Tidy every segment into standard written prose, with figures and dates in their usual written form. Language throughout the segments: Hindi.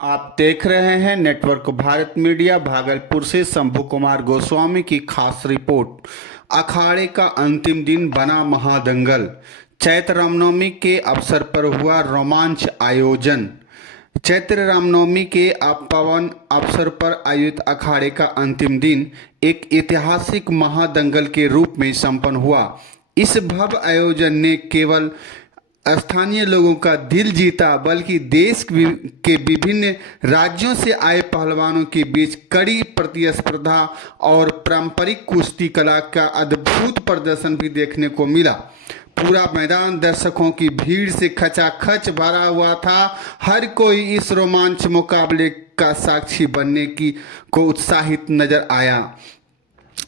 आप देख रहे हैं नेटवर्क भारत मीडिया। भागलपुर से शंभू कुमार गोस्वामी की खास रिपोर्ट। अखाड़े का अंतिम दिन बना महादंगल। चैत्र रामनवमी के अवसर पर हुआ रोमांच आयोजन। चैत्र रामनवमी के पावन अवसर पर आयोजित अखाड़े का अंतिम दिन एक ऐतिहासिक महादंगल के रूप में संपन्न हुआ। इस भव्य आयोजन ने केवल स्थानीय लोगों का दिल जीता, बल्कि देश के विभिन्न राज्यों से आए पहलवानों के बीच कड़ी प्रतिस्पर्धा और पारंपरिक कुश्ती कला का अद्भुत प्रदर्शन भी देखने को मिला। पूरा मैदान दर्शकों की भीड़ से खचाखच भरा हुआ था। हर कोई इस रोमांच मुकाबले का साक्षी बनने को उत्साहित नजर आया।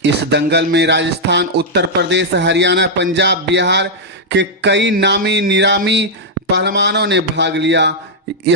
इस दंगल में राजस्थान, उत्तर प्रदेश, हरियाणा, पंजाब, बिहार के कई नामी निरामी पहलवानों ने भाग लिया।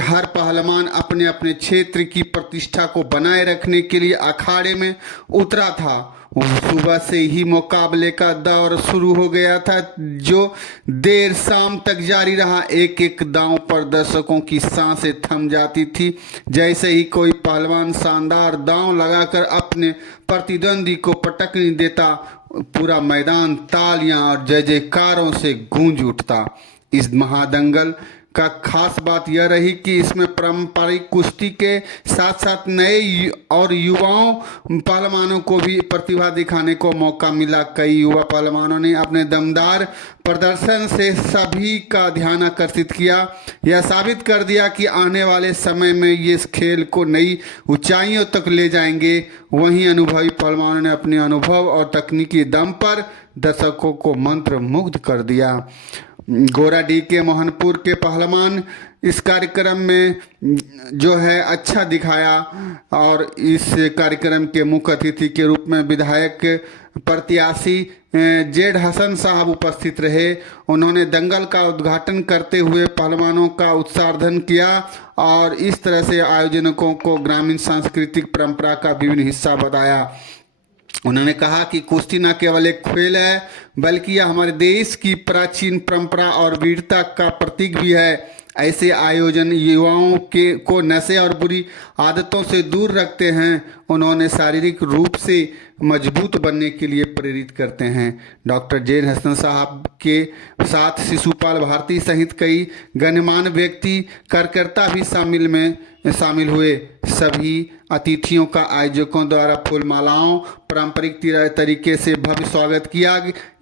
हर पहलवान अपने अपने क्षेत्र की प्रतिष्ठा को बनाए रखने के लिए अखाड़े में उतरा था। सुबह से ही मुकाबले का दौर शुरू हो गया था, जो देर शाम तक जारी रहा। एक एक दांव पर दर्शकों की सांसें थम जाती थी। जैसे ही कोई पहलवान शानदार दांव लगाकर अपने प्रतिद्वंदी को पटकनी देता, पूरा मैदान तालियां और जय जयकारों से गूंज उठता। इस महादंगल का खास बात यह रही कि इसमें पारंपरिक कुश्ती के साथ साथ नए और युवाओं पहलवानों को भी प्रतिभा दिखाने को मौका मिला। कई युवा पहलवानों ने अपने दमदार प्रदर्शन से सभी का ध्यान आकर्षित किया। यह साबित कर दिया कि आने वाले समय में ये इस खेल को नई ऊंचाइयों तक ले जाएंगे। वहीं अनुभवी पहलवानों ने अपने अनुभव और तकनीकी दम पर दर्शकों को मंत्रमुग्ध कर दिया। गोराडीह के मोहनपुर के पहलवान इस कार्यक्रम में जो है अच्छा दिखाया, और इस कार्यक्रम के मुख्य अतिथि के रूप में विधायक प्रत्याशी जेड हसन साहब उपस्थित रहे। उन्होंने दंगल का उद्घाटन करते हुए पहलवानों का उत्साहवर्धन किया और इस तरह से आयोजकों को ग्रामीण सांस्कृतिक परंपरा का विभिन्न हिस्सा बताया। उन्होंने कहा कि कुश्ती न केवल एक खेल है, बल्कि यह हमारे देश की प्राचीन परंपरा और वीरता का प्रतीक भी है। ऐसे आयोजन युवाओं को नशे और बुरी आदतों से दूर रखते हैं। उन्होंने शारीरिक रूप से मजबूत बनने के लिए प्रेरित करते हैं। डॉक्टर जेड हसन साहब के साथ शिशुपाल भारती सहित कई गणमान्य व्यक्ति कार्यकर्ता भी शामिल हुए। सभी अतिथियों का आयोजकों द्वारा फूलमालाओं पारंपरिक तरीके से भव्य स्वागत किया।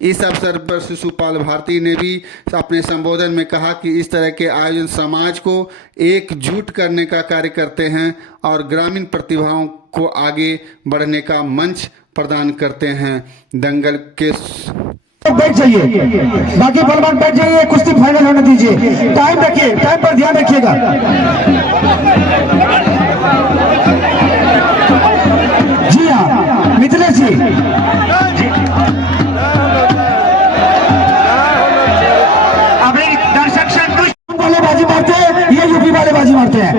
इस अवसर पर शिशुपाल भारती ने भी अपने संबोधन में कहा कि इस तरह के आयोजन समाज को एकजुट करने का कार्य करते हैं और ग्रामीण प्रतिभाओं को आगे बढ़ने का मंच प्रदान करते हैं। दंगल के बैठ जाइए, बाकी पहलवान बैठ जाइए, कुश्ती फाइनल होने दीजिए। टाइम रखिए, टाइम पर ध्यान रखिएगा। जी हाँ मिथिलेश जी, अभी दर्शक संतुष्ट वाले बाजी मारते हैं, ये यूपी वाले बाजी मारते हैं।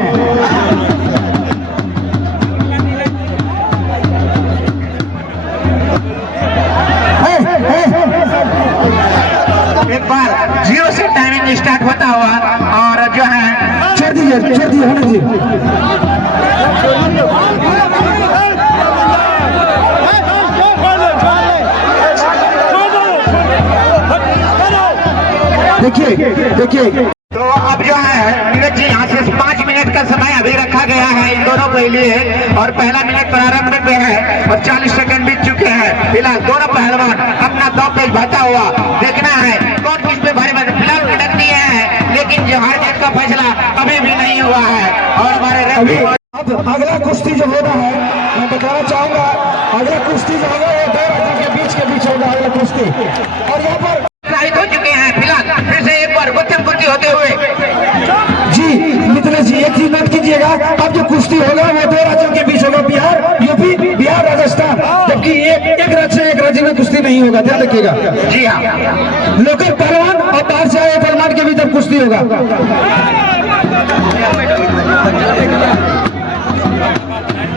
एक बार 0 से टाइमिंग स्टार्ट होता हुआ और जो है छोड़ दीजिए होने दीजिए। देखिए तो अब जो है नीरज जी यहाँ से 5 मिनट का समय अभी रखा गया है इन दोनों के लिए, और पहला मिनट प्रारंभ में है और 40 सेकंड बीत चुके हैं। फिलहाल दोनों पहलवान अपना दांव पेच भरता हुआ देखना है कौन किस पे भारी बात। फिलहाल मिनट दिए हैं, लेकिन जो हार जीत का फैसला अभी भी नहीं हुआ है। और हमारे अब अगला कुश्ती जो होना है, मैं बताना चाहूंगा, अगला कुश्ती जो होगा वो 2 राज्यों के बीच होगा अगला कुश्ती। और यहाँ पर हो चुके हैं। फिलहाल फिर से एक बार मध्यम कुश्ती होते हुए जी मिथिलेश जी एक चीज नोट कीजिएगा, अब जो कुश्ती होगा वो 2 राज्यों के बीच होगा, बिहार यूपी, बिहार राजस्थान, जबकि एक राज्य से एक राज्य में कुश्ती नहीं होगा, ध्यान रखिएगा। जी हाँ, लोकल पहलवान और बाहर से आए पहलवान के बीच कुश्ती होगा।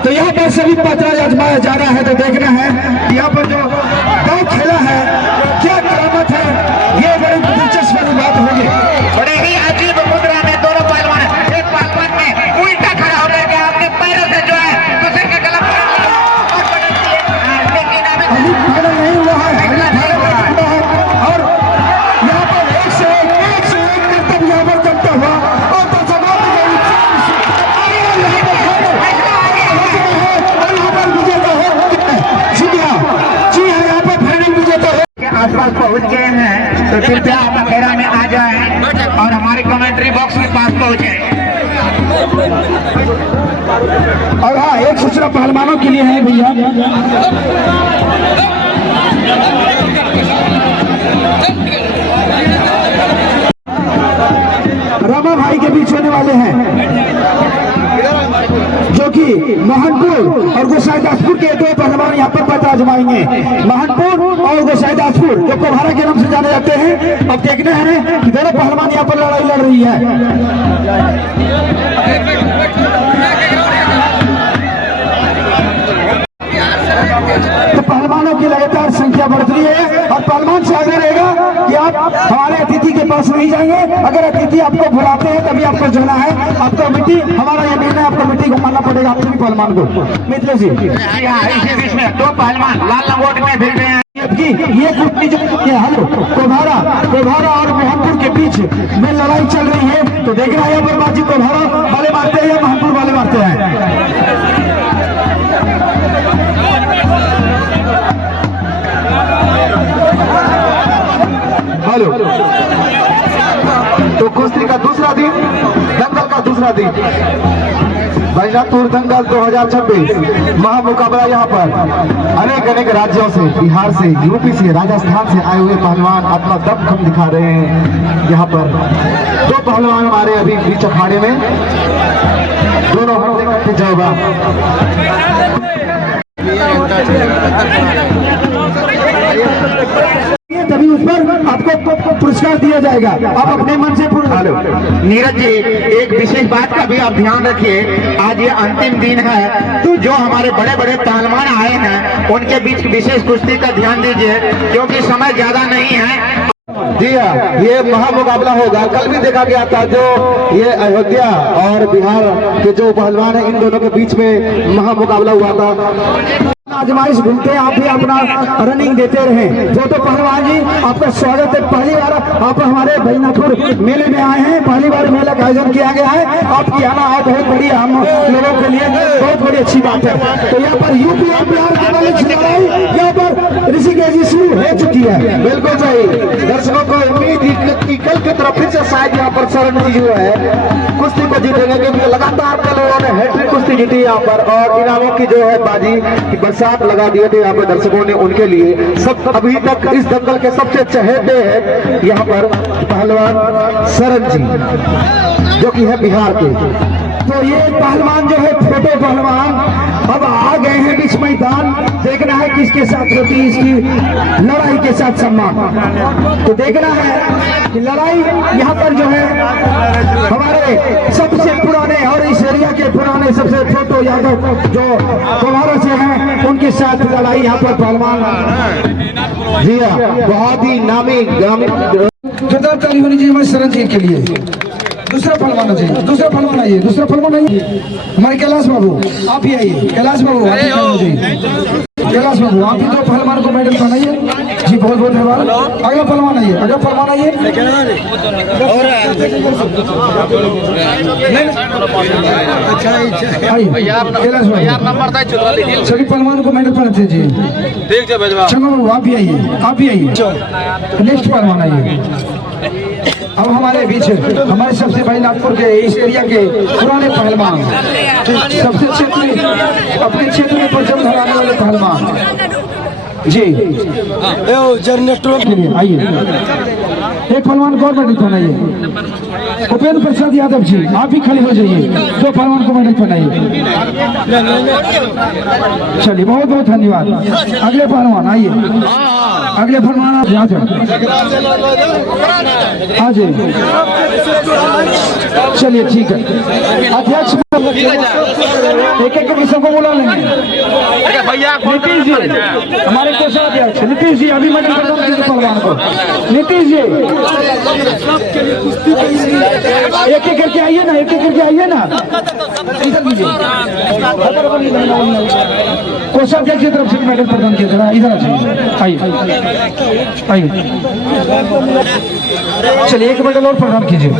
तो यहाँ पर सभी पत्रा आजमाया जा रहा है, तो देखना है यहाँ पर जो गाँव खेला है क्या करामत है, ये बड़ी दिलचस्प बात होगी। बड़े ही अजीब मुद्रा में दोनों पहलवान, एक पहलवान में उल्टा खड़ा होकर मुकाबला में आ जाए और हमारे कमेंट्री बॉक्स के पास पहुंचे। और हाँ, एक सूचना पहलवानों के लिए है भैया। रमा भाई के बीच होने वाले हैं, जो कि महनपुर और गोसाईदासपुर के दो पहलवान यहाँ पर पता आजमाएंगे। महनपुर और गोसाईदासपुर जो कोभारा के नाम से जाने जाते हैं। अब देखने हैं कि दोनों पहलवान यहाँ पर लड़ाई लड़ रही है। तो पहलवानों की लगातार संख्या बढ़ रही है और पहलवान से आगे रहेगा कि आप हमारे अतिथि के पास नहीं जाएंगे। अगर अतिथि आपको बुलाते हैं तभी आपको जाना है। आपको मिट्टी, हमारा ये निर्णय, आपको मिट्टी को मानना पड़ेगा अपने पहलवान को। मिथिलेश जी, इसी बीच में दो पहलवान लाल लंगोट में भिड़ रहे हैं। ये कुश्ती जो हेलो कोभारा और महनपुर के बीच में लड़ाई चल रही है। तो देखना है यहाँ पर बाजी कोभारा वाले मारते हैं या महनपुर वाले मारते हैं। हेलो, तो कुश्ती का दूसरा दिन, दंगल का दूसरा दिन, बैजनाथपुर दंगल 2026 महामुकाबला। यहाँ पर अनेक अनेक राज्यों से, बिहार से, यूपी से, राजस्थान से आए हुए पहलवान अपना दमखम दिखा रहे हैं। यहाँ पर दो पहलवान हमारे अभी बीच अखाड़े में, दोनों हाथ जाएगा। तभी उस पर आपको पुरस्कार दिया जाएगा। आप अपने मन से नीरज जी, एक विशेष बात का भी आप ध्यान रखिए। आज ये अंतिम दिन है, तो जो हमारे बड़े बड़े पहलवान आए हैं उनके बीच विशेष कुश्ती का ध्यान दीजिए, क्योंकि समय ज्यादा नहीं है। जी हाँ, ये महामुकाबला होगा। कल भी देखा गया था जो ये अयोध्या और बिहार के जो पहलवान है, इन दोनों के बीच में महामुकाबला हुआ था। आजमाइश घूमते आप भी अपना रनिंग देते रहे। तो पहलवान जी, आपका स्वागत है। पहली बार आप हमारे बैजनाथपुर मेले में आए हैं, पहली बार मेला का आयोजन किया गया है। आपकी आना है बहुत बड़ी, हम लोगों के लिए बहुत बड़ी अच्छी बात है। तो यहाँ पर यूपी और बिहार की वाली लड़ाई यहाँ पर ऋषिकेश शुरू हो चुकी है। बिल्कुल सही। दर्शकों को उम्मीद थी कल की तरफ फिर से शायद यहाँ पर शरण जी जो है कुश्ती को जीतेंगे, क्योंकि लगातार कल उन्होंने हैट्रिक कुश्ती जीती यहाँ पर और इनामों की जो है बाजी की बरसात लगा दिए थे यहाँ पर दर्शकों ने उनके लिए। सब अभी तक इस दंगल के सबसे चहेते हैं यहाँ पर पहलवान शरण जी, जो कि है बिहार के। तो ये पहलवान जो है छोटे पहलवान अब आ गए हैं बीच मैदान। देखना है किसके साथ होती है इसकी लड़ाई के साथ सम्मान। तो देखना है कि लड़ाई यहाँ पर जो है हमारे सबसे पुराने और इस एरिया के पुराने सबसे छोटो यादव जो कोभारा से हैं, उनके साथ लड़ाई यहाँ पर पहलवान। जी हाँ, बहुत ही नामी ग्रामीण जोरदार ताली होनी चाहिए हमारे शरण जी के लिए। दूसरा पहलवान चाहिए, दूसरा पहलवान आइए, दूसरा पहलवान आइए। हमारे कैलाश बाबू आप ही आइए। कैलाश बाबू आप ही चाहिए। कैलाश बाबू आप ही दो पहलवान को मेडल पहनाइए जी। बहुत बहुत धन्यवाद। अगला पहलवान आइए, अगला पहलवान आइए। कैलाश बाबू सभी पहलवान को मेडल पहनाते जी। चंगा बाबू आप ही आइए, आप ही आइए। नेक्स्ट पहलवान आइए। अब हमारे बीच हमारे सबसे बैजनाथपुर के इस एरिया के पुराने पहलवान, सबसे क्षेत्र अपने क्षेत्र में परचम धराने वाले पहलवान जी के लिए आइए। एक पहलवान गवर्नमेंट पहनाइए। उपेंद्र प्रसाद यादव जी आप ही खड़े हो जाइए, दो पहलवान को मेडल पहनाइए। चलिए बहुत बहुत धन्यवाद। अगले पहलवान आइए, अगले पहलवान आप यहाँ आ जाइए। चलिए ठीक है। अध्यक्ष एक एक विषय को बुला लेंगे। नीतीश जी हमारे कोषाध्यक्ष नीतीश जी अभी मेडल प्रदान कीजिए पहलवान को। नीतीश जी एक एक करके आइए ना, एक एक करके आइए ना। कोषाध्यक्ष की तरफ से मेडल प्रदान किया जरा इधर आइए, आइए। चलिए एक मेडल और प्रदान कीजिए।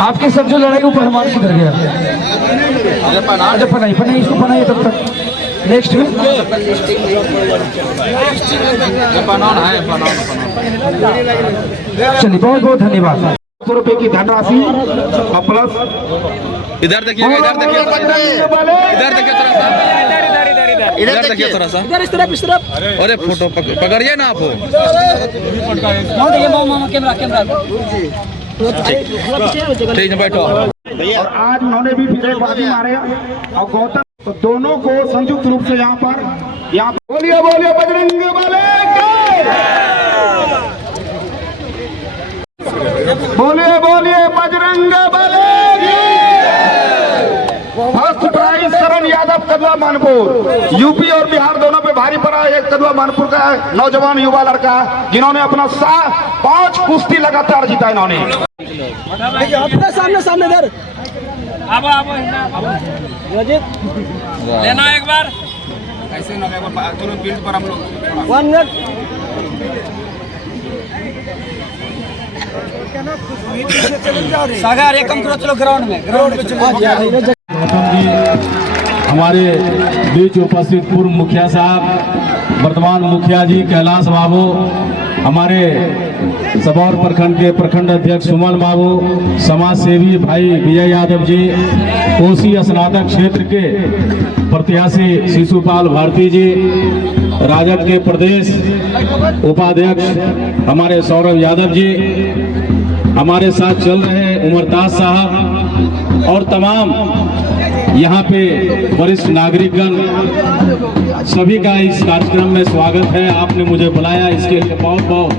आपके सब जो लड़ाई वो पहलवान किधर गया? अच्छा पढ़ाई इसको पढ़ाइए तब तक। नेक्स्ट चलिए, बहुत बहुत धन्यवाद। 100 रुपए की धनराशि और प्लस इधर देखिएगा, इधर देखिए, इधर देखिए थोड़ा सा, इधर देखिए थोड़ा सा, इस तरफ अरे फोटो पकड़िए ना आप। ठीक है, बैठो। और आज उन्होंने भी फिर एक बाजी मारे और गौतम, तो दोनों को संयुक्त रूप से यहाँ बोलिए बोलिए बजरंग बली बोलिए बोलिए बजरंग बली। फर्स्ट प्राइज शरण यादव कदवा मानपुर, यूपी और बिहार दोनों पे भारी पड़ा। एक कदवा मानपुर का नौजवान युवा लड़का जिन्होंने अपना 5 कुश्ती लगातार जीता इन्होंने। अपने सामने सामने इधर अब रजित लेना एक बार ऐसे ना तुरंत फील्ड पर हम लोग 1 मिनट सागर एक कम करो, चलो ग्राउंड में चलो। हमारे बीच उपस्थित पूर्व मुखिया साहब, वर्तमान मुखिया जी कैलाश बाबू, हमारे सबौर प्रखंड के प्रखंड अध्यक्ष सुमन बाबू, समाज सेवी भाई विजय यादव जी, कोसी स्नातक क्षेत्र के प्रत्याशी शिशुपाल भारती जी, राजद के प्रदेश उपाध्यक्ष हमारे सौरभ यादव जी, हमारे साथ चल रहे हैं उमरताज साहब और तमाम यहाँ पे वरिष्ठ नागरिकगण, सभी का इस कार्यक्रम में स्वागत है। आपने मुझे बुलाया, इसके लिए बहुत बहुत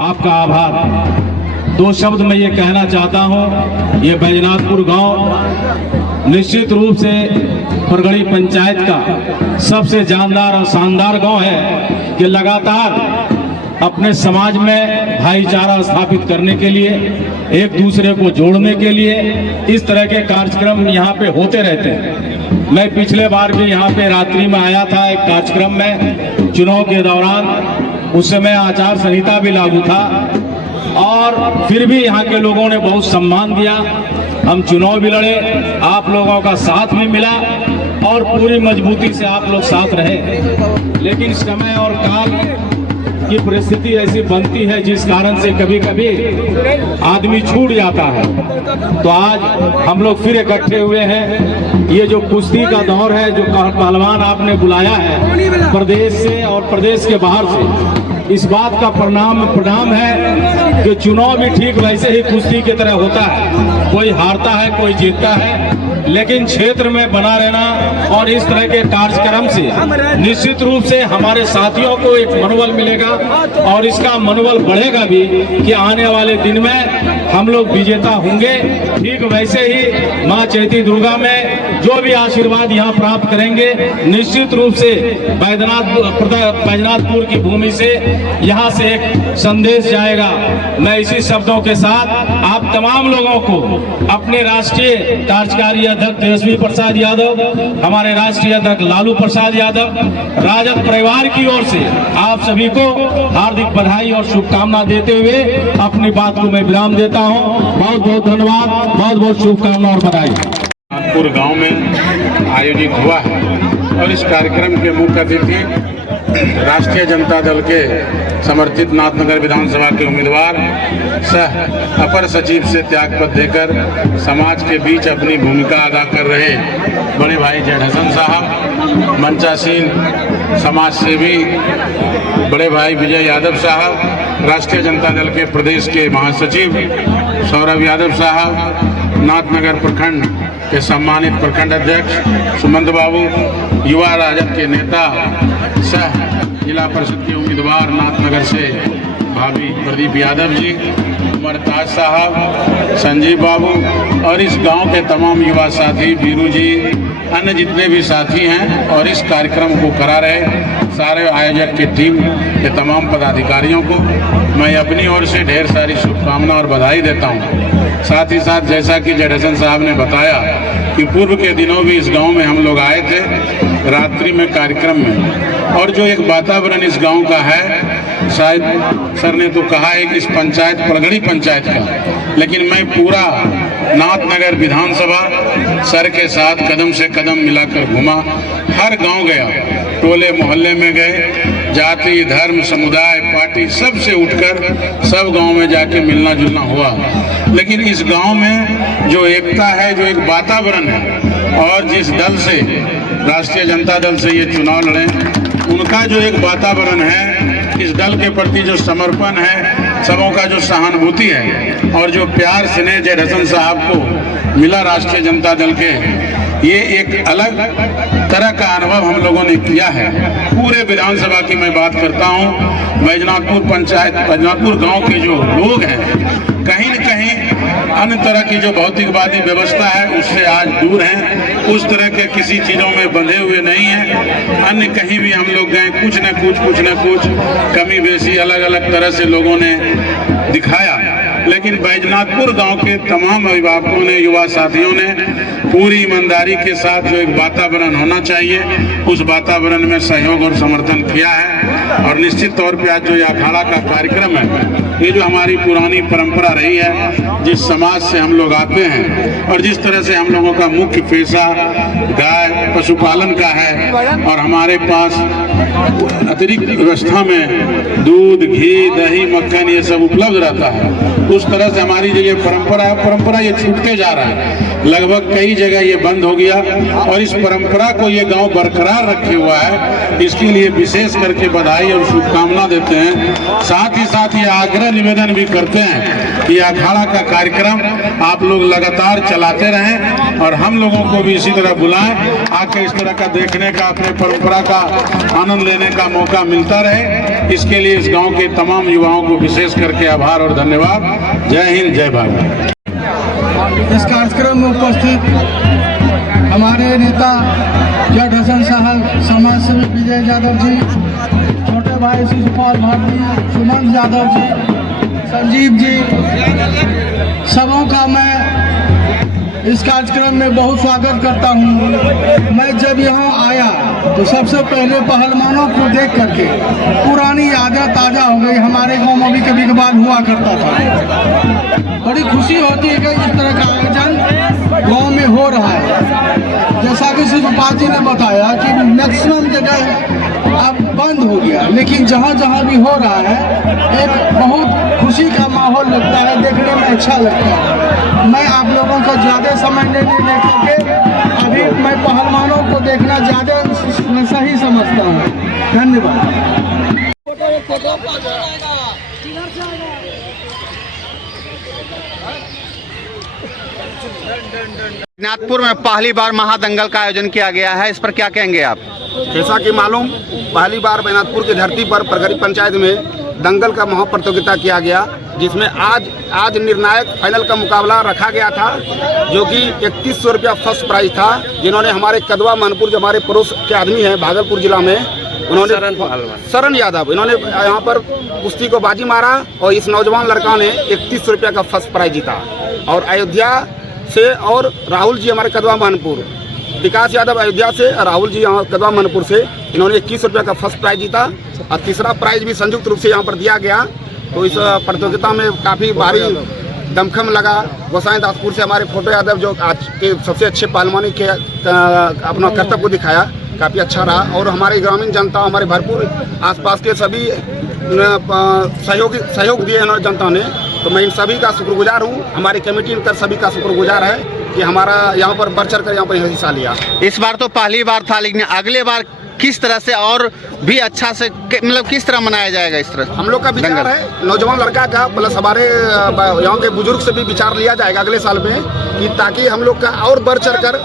आपका आभार। 2 शब्द मैं ये कहना चाहता हूँ, ये बैजनाथपुर गांव निश्चित रूप से परगड़ी पंचायत का सबसे जानदार और शानदार गांव है कि लगातार अपने समाज में भाईचारा स्थापित करने के लिए, एक दूसरे को जोड़ने के लिए इस तरह के कार्यक्रम यहाँ पे होते रहते हैं। मैं पिछले बार भी यहाँ पे रात्रि में आया था एक कार्यक्रम में चुनाव के दौरान, उस समय आचार संहिता भी लागू था और फिर भी यहाँ के लोगों ने बहुत सम्मान दिया। हम चुनाव भी लड़े, आप लोगों का साथ भी मिला और पूरी मजबूती से आप लोग साथ रहे। लेकिन समय और काल की परिस्थिति ऐसी बनती है जिस कारण से कभी कभी आदमी छूट जाता है। तो आज हम लोग फिर इकट्ठे हुए हैं। ये जो कुश्ती का दौर है, जो पहलवान आपने बुलाया है प्रदेश से और प्रदेश के बाहर से, इस बात का प्रणाम है कि चुनाव भी ठीक वैसे ही कुश्ती की तरह होता है, कोई हारता है कोई जीतता है, लेकिन क्षेत्र में बना रहना और इस तरह के कार्यक्रम से निश्चित रूप से हमारे साथियों को एक मनोबल मिलेगा और इसका मनोबल बढ़ेगा भी कि आने वाले दिन में हम लोग विजेता होंगे। ठीक वैसे ही माँ चैती दुर्गा में जो भी आशीर्वाद यहाँ प्राप्त करेंगे, निश्चित रूप से बैजनाथपुर की भूमि से यहाँ से एक संदेश जाएगा। मैं इसी शब्दों के साथ आप तमाम लोगों को अपने राष्ट्रीय कार्यकारी अध्यक्ष तेजस्वी प्रसाद यादव, हमारे राष्ट्रीय अध्यक्ष लालू प्रसाद यादव, राजद परिवार की ओर से आप सभी को हार्दिक बधाई और शुभकामना देते हुए अपनी बात को मैं विराम देता हूं। बहुत बहुत धन्यवाद, बहुत बहुत शुभकामना और बधाई। नागपुर गांव में आयोजित हुआ है और इस कार्यक्रम के मुख्य अतिथि राष्ट्रीय जनता दल के समर्थित नाथनगर विधानसभा के उम्मीदवार सह अपर सचिव से त्यागपत्र देकर समाज के बीच अपनी भूमिका अदा कर रहे बड़े भाई जेड हसन साहब, मंचासीन समाज सेवी बड़े भाई विजय यादव साहब, राष्ट्रीय जनता दल के प्रदेश के महासचिव सौरभ यादव साहब, नाथनगर प्रखंड के सम्मानित प्रखंड अध्यक्ष सुमंत बाबू, युवा राजद के नेता सह जिला परिषद के उम्मीदवार नाथनगर से भाभी प्रदीप यादव जी, उमरताज साहब, संजीव बाबू और इस गांव के तमाम युवा साथी, वीरू जी, अन्य जितने भी साथी हैं और इस कार्यक्रम को करा रहे सारे आयोजक की टीम के तमाम पदाधिकारियों को मैं अपनी ओर से ढेर सारी शुभकामना और बधाई देता हूं। साथ ही साथ जैसा कि जेड हसन साहब ने बताया कि पूर्व के दिनों भी इस गांव में हम लोग आए थे रात्रि में कार्यक्रम में, और जो एक वातावरण इस गांव का है, शायद सर ने तो कहा है कि इस पंचायत परगड़ी पंचायत का, लेकिन मैं पूरा नाथनगर विधानसभा सर के साथ कदम से कदम मिलाकर घुमा, हर गांव गया, टोले मोहल्ले में गए, जाति धर्म समुदाय पार्टी सब से उठकर सब गांव में जाके मिलना जुलना हुआ। लेकिन इस गांव में जो एकता है, जो एक वातावरण है, और जिस दल से राष्ट्रीय जनता दल से ये चुनाव लड़े, उनका जो एक वातावरण है, इस दल के प्रति जो समर्पण है, सबों का जो सहानुभूति है और जो प्यार स्नेह जय हसन साहब को मिला राष्ट्रीय जनता दल के, ये एक अलग तरह का अनुभव हम लोगों ने किया है। पूरे विधानसभा की मैं बात करता हूँ, बैजनाथपुर पंचायत, बैजनाथपुर गांव के जो लोग हैं, कहीं न कहीं अन्य तरह की जो भौतिकवादी व्यवस्था है उससे आज दूर हैं, उस तरह के किसी चीज़ों में बंधे हुए नहीं हैं। अन्य कहीं भी हम लोग गए, कुछ न कुछ कमी बेसी अलग अलग तरह से लोगों ने दिखाया, लेकिन बैजनाथपुर गांव के तमाम अभिभावकों ने, युवा साथियों ने पूरी ईमानदारी के साथ जो एक वातावरण होना चाहिए, उस वातावरण में सहयोग और समर्थन किया है। और निश्चित तौर पे आज जो ये अखाड़ा का कार्यक्रम है, ये जो हमारी पुरानी परंपरा रही है, जिस समाज से हम लोग आते हैं और जिस तरह से हम लोगों का मुख्य पेशा गाय पशुपालन का है, और हमारे पास अतिरिक्त व्यवस्था में दूध घी दही मक्खन ये सब उपलब्ध रहता है, उस तरह से हमारी जो ये परंपरा ये छूटते जा रहा है। लगभग कई जगह ये बंद हो गया, और इस परंपरा को ये गांव बरकरार रखे हुआ है, इसके लिए विशेष करके बधाई और शुभकामना देते हैं। साथ ही साथ ये आग्रह निवेदन भी करते हैं कि अखाड़ा का कार्यक्रम आप लोग लगातार चलाते रहें और हम लोगों को भी इसी तरह बुलाएं, आके इस तरह का देखने का, अपने परंपरा का आनंद लेने का मौका मिलता रहे। इसके लिए इस गांव के तमाम युवाओं को विशेष करके आभार और धन्यवाद। जय हिंद, जय भारत। इस कार्यक्रम में उपस्थित हमारे नेता जय हसन साहब, समाज सेवी विजय यादव जी, छोटे भाई शिशुपाल भारती, सुमन यादव जी, संजीव जी, सबों का मैं इस कार्यक्रम में बहुत स्वागत करता हूं। मैं जब यहाँ आया तो सबसे पहले पहलवानों को देख करके पुरानी यादें ताज़ा हो गई। हमारे गांव में भी कभी कभार हुआ करता था। बड़ी खुशी होती है कि इस तरह का आयोजन गांव में हो रहा है। जैसा कि शिशुपाल जी ने बताया कि मैक्सिमम जगह अब बंद हो गया, लेकिन जहाँ जहाँ भी हो रहा है एक बहुत खुशी का माहौल लगता है, देखने में अच्छा लगता है। मैं आप लोगों को ज़्यादा समय नहीं लेकर के अभी मैं पहलवानों को देखना ज़्यादा सही समझता हूँ। धन्यवाद। नाथपुर में पहली बार महादंगल का आयोजन किया गया है, इस पर क्या कहेंगे आप? जैसा कि मालूम, पहली बार बैजनाथपुर की धरती पर प्रगरी पंचायत में दंगल का महाप्रतियोगिता किया गया, जिसमें आज निर्णायक फाइनल का मुकाबला रखा गया था, जो कि 3100 रुपया फर्स्ट प्राइज था, जिन्होंने हमारे कदवा मनपुर, जो हमारे पड़ोस के आदमी हैं भागलपुर जिला में, उन्होंने शरण यादव, इन्होंने यहाँ पर कुश्ती को बाजी मारा और इस नौजवान लड़का ने 3100 रुपया का फर्स्ट प्राइज जीता। और अयोध्या से और राहुल जी हमारे कदवा मनपुर, विकास यादव अयोध्या से, राहुल जी यहाँ कदवा मनपुर से, इन्होंने 21 रुपया का फर्स्ट प्राइज जीता और तीसरा प्राइज भी संयुक्त रूप से यहाँ पर दिया गया। तो इस प्रतियोगिता में काफ़ी भारी दमखम लगा। गोसाई दासपुर से हमारे फोटो यादव, जो आज के सबसे अच्छे पहलवानी के अपना कर्तव्य को दिखाया, काफ़ी अच्छा रहा। और हमारी ग्रामीण जनता, हमारे भरपूर आसपास के सभी सहयोग दिए इन्होंने जनता ने, तो मैं इन सभी का शुक्रगुजार हूँ। हमारी कमेटी इनका सभी का शुक्रगुजार है कि हमारा यहाँ पर बढ़ चढ़ कर यहाँ पर हिस्सा लिया। इस बार तो पहली बार था, लेकिन अगले बार किस तरह से और भी अच्छा से, मतलब किस तरह मनाया जाएगा? इस तरह हम लोग का विचार है नौजवान लड़का का, प्लस हमारे यहाँ के बुजुर्ग से भी विचार लिया जाएगा अगले साल में, कि ताकि हम लोग का और बढ़ चढ़ कर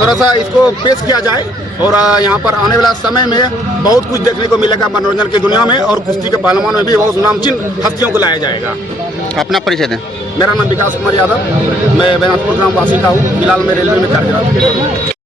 थोड़ा सा इसको पेश किया जाए। और यहाँ पर आने वाला समय में बहुत कुछ देखने को मिलेगा मनोरंजन की दुनिया में, और कुश्ती के पहलवान में भी बहुत नामचीन हस्तियों को लाया जाएगा। अपना परिचय दें। मेरा नाम विकास कुमार यादव, मैं बैजनाथपुर ग्राम वासी का हूँ। फिलहाल मैं रेलवे में कार्यरत हूँ।